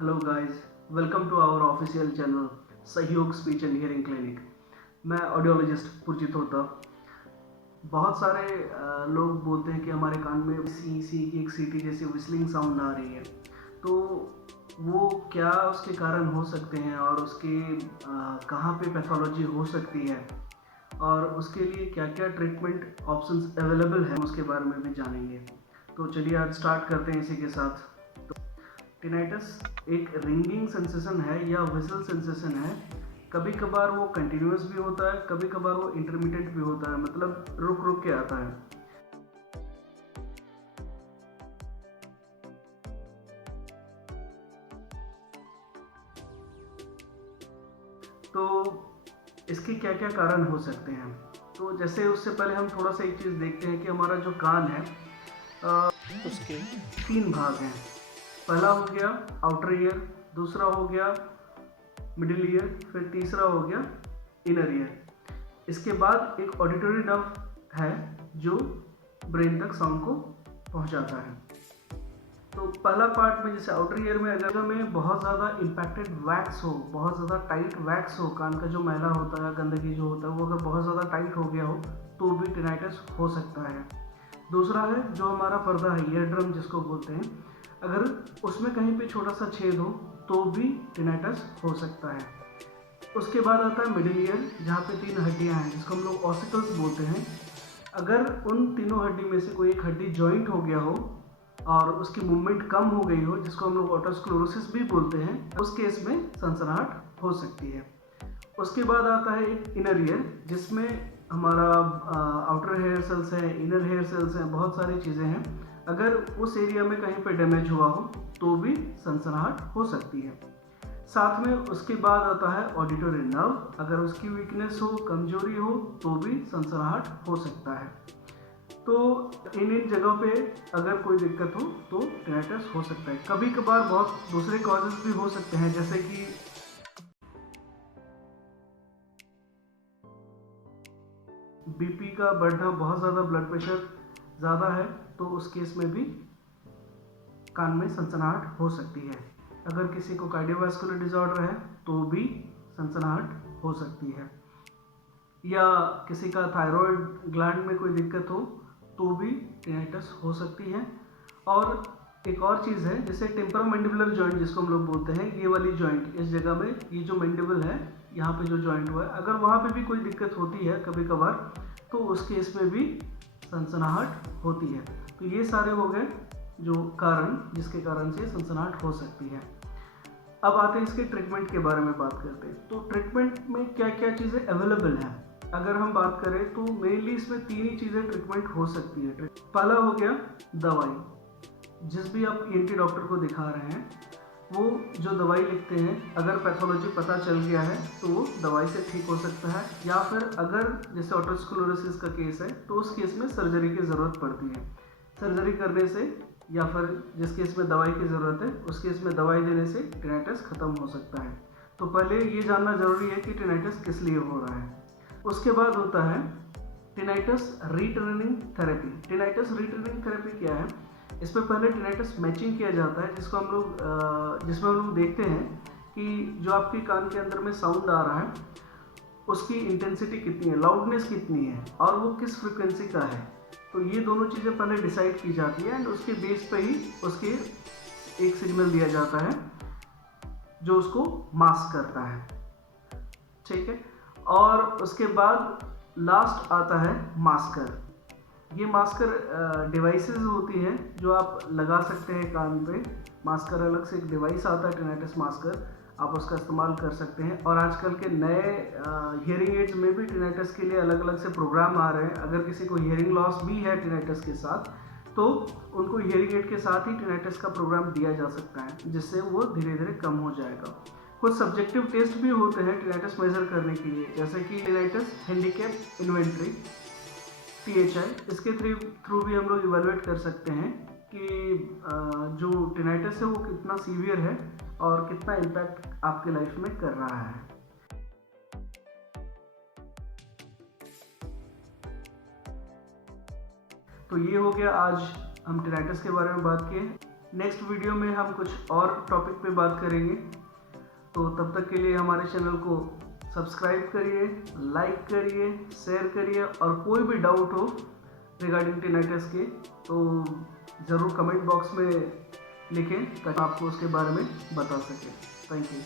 Hello guys, welcome to our official channel Sahyog speech and hearing clinic. मैं audiologist Purjit होता। बहुत सारे लोग बोलते हैं कि हमारे कान में सी सी की एक सीटी जैसी विस्लिंग साउंड आ रही है, तो वो क्या उसके कारण हो सकते हैं और उसके कहाँ पे पैथोलॉजी हो सकती है और उसके लिए क्या क्या ट्रीटमेंट ऑप्शंस अवेलेबल हैं, उसके बारे में भी जानेंगे। तो चलिए आज स्टार्ट करते हैं इसी के साथ। टिनाइटस एक रिंगिंग सेंसेशन है या विसल सेंसेशन है। कभी कभार वो कंटिन्यूस भी होता है, कभी कभार वो इंटरमिटेंट भी होता है, मतलब रुक रुक के आता है। तो इसके क्या क्या कारण हो सकते हैं। तो जैसे उससे पहले हम थोड़ा सा एक चीज़ देखते हैं कि हमारा जो कान है उसके 3 भाग हैं। पहला हो गया आउटर ईयर, दूसरा हो गया मिडिल ईयर, फिर तीसरा हो गया इनर ईयर। इसके बाद एक ऑडिटरी नर्व है जो ब्रेन तक साउंड को पहुंचाता है। तो पहला पार्ट में जैसे आउटर ईयर में अगर में बहुत ज़्यादा इम्पैक्टेड वैक्स हो, बहुत ज़्यादा टाइट वैक्स हो, कान का जो मैला होता है, गंदगी जो होता है, वो अगर बहुत ज़्यादा टाइट हो गया हो तो भी टिनाइटस हो सकता है। दूसरा है जो हमारा पर्दा है, ईयर ड्रम जिसको बोलते हैं, अगर उसमें कहीं पे छोटा सा छेद हो तो भी टिनाइटस हो सकता है। उसके बाद आता है मिडिल ईयर, जहाँ पे 3 हड्डियाँ हैं जिसको हम लोग ऑसिकल्स बोलते हैं। अगर उन तीनों हड्डी में से कोई एक हड्डी जॉइंट हो गया हो और उसकी मूवमेंट कम हो गई हो, जिसको हम लोग ऑटोस्क्लेरोसिस भी बोलते हैं, उस केस में सनसनाहट हो सकती है। उसके बाद आता है एक इनर ईयर, जिसमें हमारा आउटर हेयर सेल्स है, इनर हेयर सेल्स हैं, बहुत सारी चीज़ें हैं। अगर उस एरिया में कहीं पे डैमेज हुआ हो तो भी सनसनाहट हो सकती है। साथ में उसके बाद आता है ऑडिटरी नर्व, अगर उसकी वीकनेस हो, कमजोरी हो तो भी सनसनाहट हो सकता है। तो इन जगहों पे अगर कोई दिक्कत हो तो टिनाइटस हो सकता है। कभी कभार बहुत दूसरे कॉजेज भी हो सकते हैं, जैसे कि बीपी का बढ़ना, बहुत ज़्यादा ब्लड प्रेशर ज़्यादा है तो उस केस में भी कान में सनसनाहट हो सकती है। अगर किसी को कार्डियोवास्कुलर डिसऑर्डर है तो भी सनसनाहट हो सकती है, या किसी का थायराइड ग्लैंड में कोई दिक्कत हो तो भी टिनाइटस हो सकती है। और एक और चीज़ है जैसे टेम्परोमैंडिबुलर जॉइंट जिसको हम लोग बोलते हैं, ये वाली जॉइंट, इस जगह में ये जो मैंडिबल है, यहाँ पे जो जॉइंट हुआ है, अगर वहाँ पे भी कोई दिक्कत होती है कभी कभार तो उस केस में भी सनसनाहट होती है। तो ये सारे हो गए जो कारण जिसके कारण से सनसनाहट हो सकती है। अब आते हैं इसके ट्रीटमेंट के बारे में बात करते हैं। तो ट्रीटमेंट में क्या क्या चीज़ें अवेलेबल हैं, अगर हम बात करें तो मेनली इसमें 3 ही चीज़ें ट्रीटमेंट हो सकती है। पहला हो गया दवाई। जिस भी आप ईएनटी डॉक्टर को दिखा रहे हैं, वो जो दवाई लिखते हैं, अगर पैथोलॉजी पता चल गया है तो वो दवाई से ठीक हो सकता है, या फिर अगर जैसे ऑटोस्क्लेरोसिस का केस है तो उस केस में सर्जरी की ज़रूरत पड़ती है। सर्जरी करने से, या फिर जिस केस में दवाई की ज़रूरत है उस केस में दवाई देने से टिनाइटस ख़त्म हो सकता है। तो पहले ये जानना ज़रूरी है कि टिनाइटस किस लिए हो रहा है। उसके बाद होता है tinnitus retraining therapy. Tinnitus retraining therapy क्या है? इस पर पहले टिनाइटस मैचिंग किया जाता है, जिसको हम लोग जिसमें हम लोग देखते हैं कि जो आपके कान के अंदर में साउंड आ रहा है उसकी इंटेंसिटी कितनी है, लाउडनेस कितनी है और वो किस फ्रिक्वेंसी का है। तो ये दोनों चीज़ें पहले डिसाइड की जाती है एंड उसके बेस पे ही उसके एक सिग्नल दिया जाता है जो उसको मास्क करता है। ठीक है। और उसके बाद लास्ट आता है मास्कर। ये मास्कर डिवाइसेस होती हैं जो आप लगा सकते हैं कान पे। मास्कर अलग से एक डिवाइस आता है, टिनाइटस मास्कर, आप उसका इस्तेमाल कर सकते हैं। और आजकल के नए हियरिंग एड्स में भी टिनाइटस के लिए अलग अलग से प्रोग्राम आ रहे हैं। अगर किसी को हियरिंग लॉस भी है टिनाइटस के साथ तो उनको हियरिंग एड के साथ ही टिनाइटस का प्रोग्राम दिया जा सकता है, जिससे वो धीरे धीरे कम हो जाएगा। कुछ सब्जेक्टिव टेस्ट भी होते हैं टिनाइटस मेजर करने के लिए, जैसे कि टिनाइटस हैंडीकैप इन्वेंट्री, THI। इसके थ्रू भी हम लोग इवेलुएट कर सकते हैं कि जो टिनाइटस है वो कितना सीवियर है और कितना इम्पैक्ट आपके लाइफ में कर रहा है। तो ये हो गया, आज हम टिनाइटस के बारे में बात किए। नेक्स्ट वीडियो में हम कुछ और टॉपिक पे बात करेंगे। तो तब तक के लिए हमारे चैनल को सब्सक्राइब करिए, लाइक करिए, शेयर करिए, और कोई भी डाउट हो रिगार्डिंग टिनाइटस के तो ज़रूर कमेंट बॉक्स में लिखें ताकि आपको उसके बारे में बता सकें। Thank you.